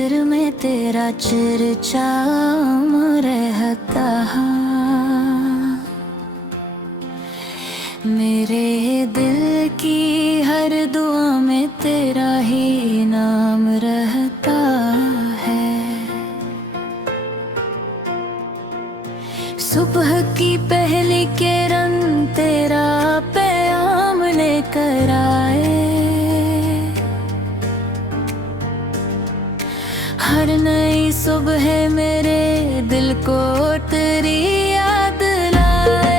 फिक्र में तेरा चर्चा रहता। मेरे दिल की हर दुआ में तेरा ही नाम रहता है। सुबह की पहली किरण तेरा पैगाम लेकर आए। हर नई सुबह मेरे दिल को तेरी याद लाए।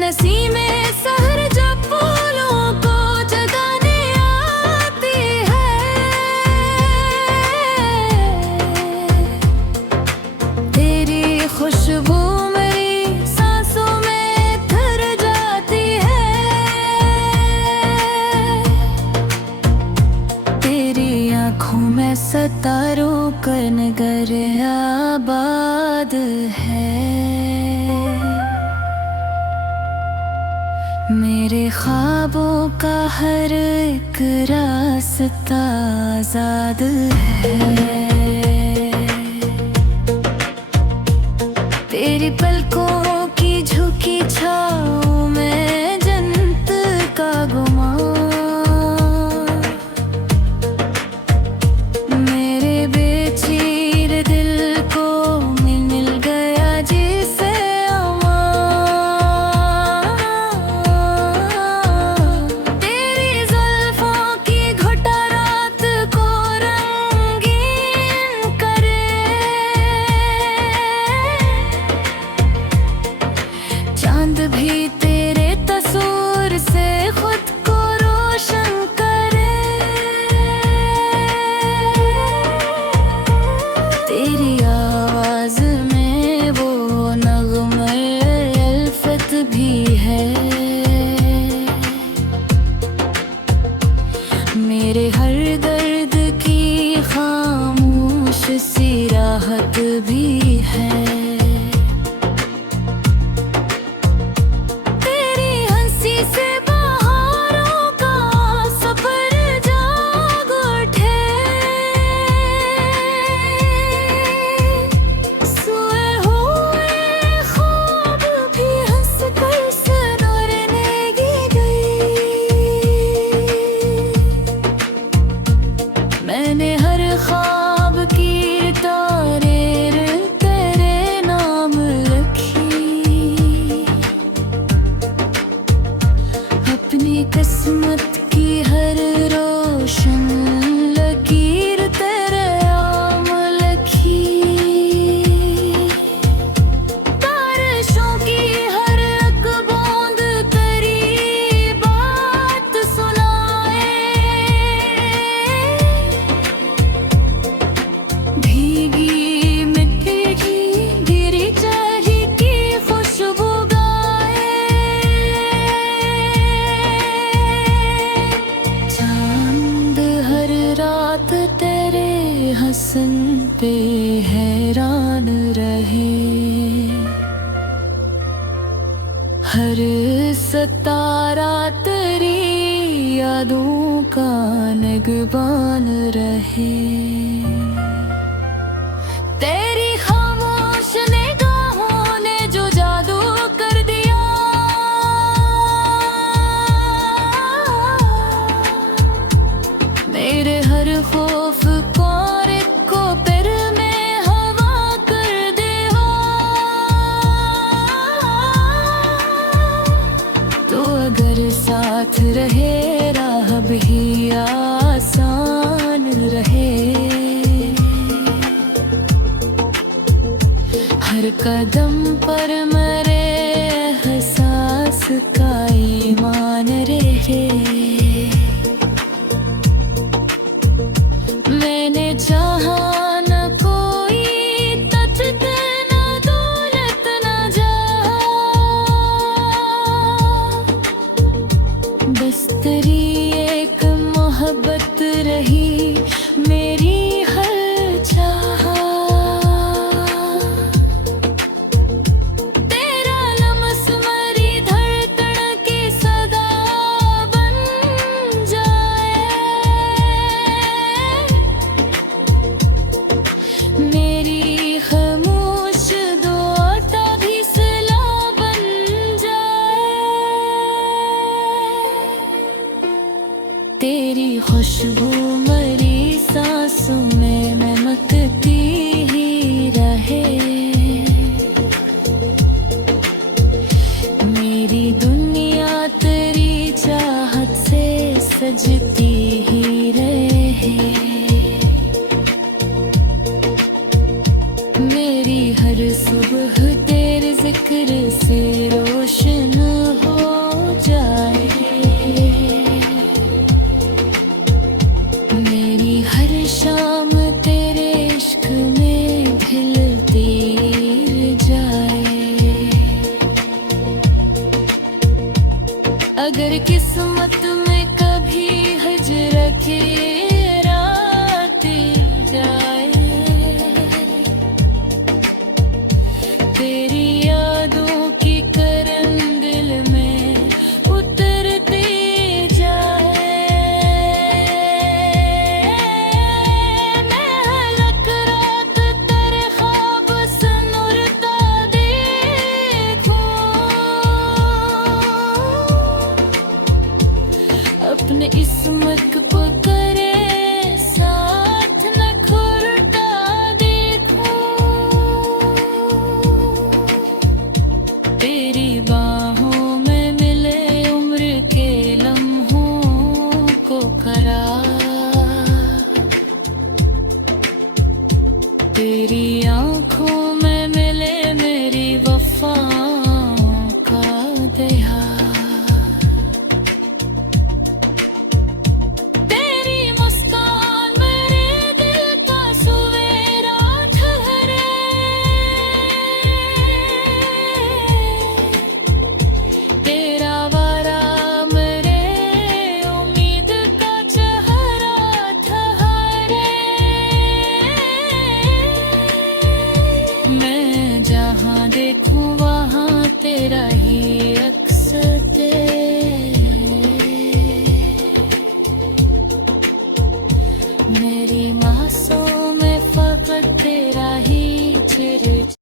नसीमें सहर जब फूलों को जगाने आती है। तेरी खुशबू मेरी सांसों में ठहर जाती है। तेरी आँखों में सितारों का नगर आबाद है। मेरे ख्वाबों का हर एक रास्ता आजाद है। तेरी पलकों की झुकी छाँव में जन्नत का गुमान। मेरे बेचैन दिल को मिल गया जिसे अमान। तेरी जुल्फों की घुटा रात को रंगीन करे। चांद भी तेरे तस्वीर से खुद को रोशन करे। तेरी आवाज में वो नग़्मे अल्फत भी है। मेरे हर दर्द की खामोश सी राहत भी है। तेरी हंसी से बहारों का सफर जाग उठे। सोए हुए ख्वाब भी हंस कर सनोरने गई। मैंने हर ख्वाब की तारें तेरे नाम लिखी। अपनी किस्मत की हर रोशन लकीर तेरे नाम लिखी। बारिशों की हर एक बूंद तेरी बात सुनाए। भीगी मिट्टी की गिरी चाही की खुशबू गाए। चांद हर रात तेरे हसन पे हैरान रहे। हर सितारा तेरी यादों का निगहबान रहे। तेरी खामोश निगाहों ने जो जादू कर दिया। मेरे हर खौफ को फिर में हवा कर दिया। तो अगर साथ रहे राह भी आसान रहे। हर कदम पर मेरे एहसास का ईमान।